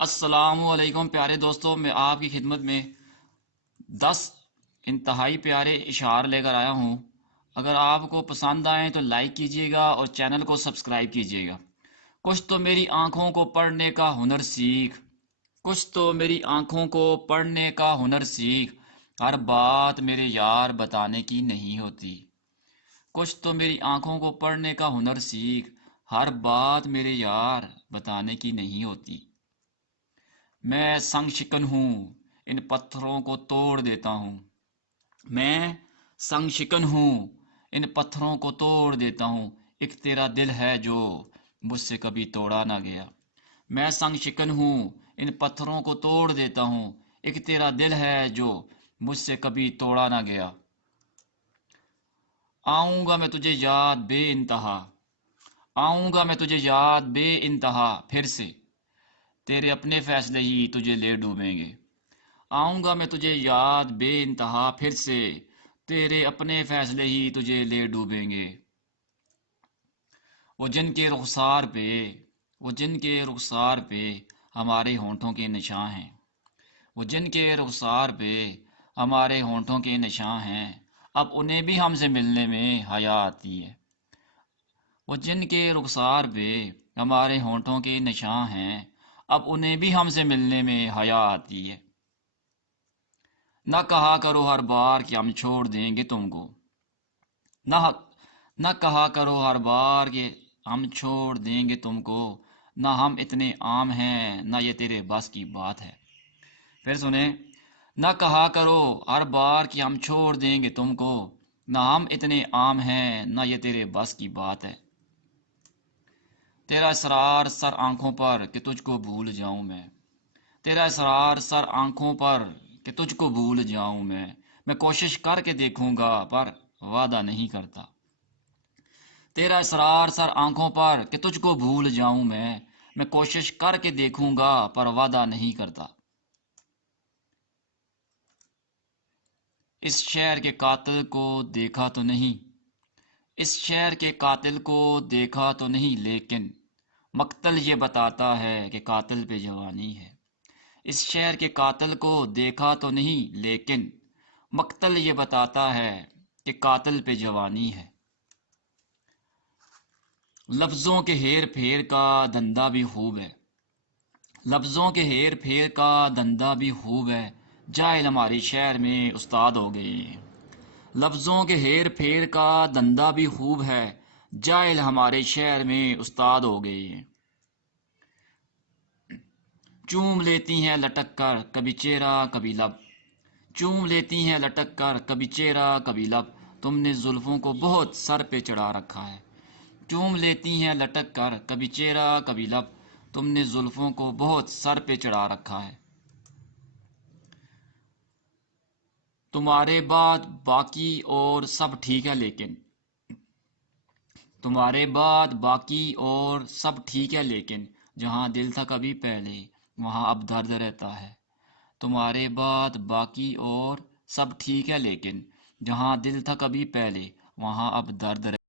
السلام علیکم پیارے دوستوں، میں آپ کی خدمت میں 10 انتہائی پیارے اشعار لے کر آیا ہوں۔ اگر آپ کو پسند آئیں تو لائک کیجیے گا اور چینل کو سبسکرائب کیجیے گا۔ کچھ تو میری آنکھوں کو پڑھنے کا ہنر سیکھ، کچھ تو میری آنکھوں کو پڑھنے کا ہنر سیکھ، ہر بات میرے یار بتانے کی نہیں ہوتی۔ کچھ تو میری آنکھوں کو پڑھنے کا ہنر سیکھ، ہر بات میرے یار بتانے کی نہیں ہوتی۔ میں سنگ شکن ہوں، ان پتھروں کو توڑ دیتا ہوں۔ میں سنگ شکن ہوں، ان پتھروں کو توڑ دیتا ہوں۔ ایک تیرا دل ہے جو مجھ سے کبھی توڑا نہ گیا۔ میں سنگ شکن ہوں، ان پتھروں کو توڑ دیتا ہوں۔ ایک تیرا دل ہے جو مجھ سے کبھی توڑا نہ گیا۔ آؤں گا میں تجھے یاد بے انتہا، آؤں گا میں تجھے یاد بے انتہا پھر سے، تیرے اپنے فیصلے ہی تجھے لے ڈوبیں گے۔ آؤں گا میں تجھے یاد بے انتہا پھر سے، تیرے اپنے فیصلے ہی تجھے لے ڈوبیں گے۔ وہ جن کے رخسار پہ، وہ جن کے رخسار پہ ہمارے ہونٹوں کے نشاں ہیں، وہ جن کے رخسار پہ ہمارے ہونٹوں کے نشاں ہیں، اب انہیں بھی ہم سے ملنے میں حیا آتی ہے۔ وہ جن کے رخسار پہ ہمارے ہونٹوں کے نشاں ہیں، اب انہیں بھی ہم سے ملنے میں حیا آتی ہے۔ نہ کہا کرو ہر بار کہ ہم چھوڑ دیں گے تم کو، نہ نہ کہا کرو ہر بار کہ ہم چھوڑ دیں گے تم کو، نہ ہم اتنے عام ہیں نہ یہ تیرے بس کی بات ہے۔ پھر سنیں، نہ کہا کرو ہر بار کہ ہم چھوڑ دیں گے تم کو، نہ ہم اتنے عام ہیں نہ یہ تیرے بس کی بات ہے۔ تیرا اصرار سر آنکھوں پر کہ تجھ کو بھول جاؤں میں، تیرا اصرار سر آنکھوں پر کہ تجھ کو بھول جاؤں میں کوشش کر کے دیکھوں گا پر وعدہ نہیں کرتا۔ تیرا اصرار سر آنکھوں پر کہ تجھ کو بھول جاؤں میں کوشش کر کے دیکھوں گا پر وعدہ نہیں کرتا۔ اس شہر کے قاتل کو دیکھا تو نہیں، اس شہر کے قاتل کو دیکھا تو نہیں، لیکن مقتل یہ بتاتا ہے کہ قاتل پہ جوانی ہے۔ اس شہر کے قاتل کو دیکھا تو نہیں، لیکن مقتل یہ بتاتا ہے کہ قاتل پہ جوانی ہے۔ لفظوں کے ہیر پھیر کا دندہ بھی خوب ہے، لفظوں کے ہیر پھیر کا دندہ بھی خوب ہے، جاہل ہماری شہر میں استاد ہو گئے ہیں۔ لفظوں کے ہیر پھیر کا دندہ بھی خوب ہے، جاہل ہمارے شہر میں استاد ہو گئے ہیں۔ چوم لیتی ہیں لٹک کر کبھی چہرہ کبھی لب، چوم لیتی ہیں لٹک کر کبھی چہرہ کبھی لب، تم نے زلفوں کو بہت سر پہ چڑھا رکھا ہے۔ چوم لیتی ہیں لٹک کر کبھی چہرہ کبھی لب، تم نے زلفوں کو بہت سر پہ چڑھا رکھا ہے۔ تمہارے بعد باقی اور سب ٹھیک ہے لیکن، تمہارے بعد باقی اور سب ٹھیک ہے لیکن، جہاں دل تھا کبھی پہلے وہاں اب درد رہتا ہے۔ تمہارے بعد باقی اور سب ٹھیک ہے لیکن، جہاں دل تھا کبھی پہلے وہاں اب درد رہتا ہے۔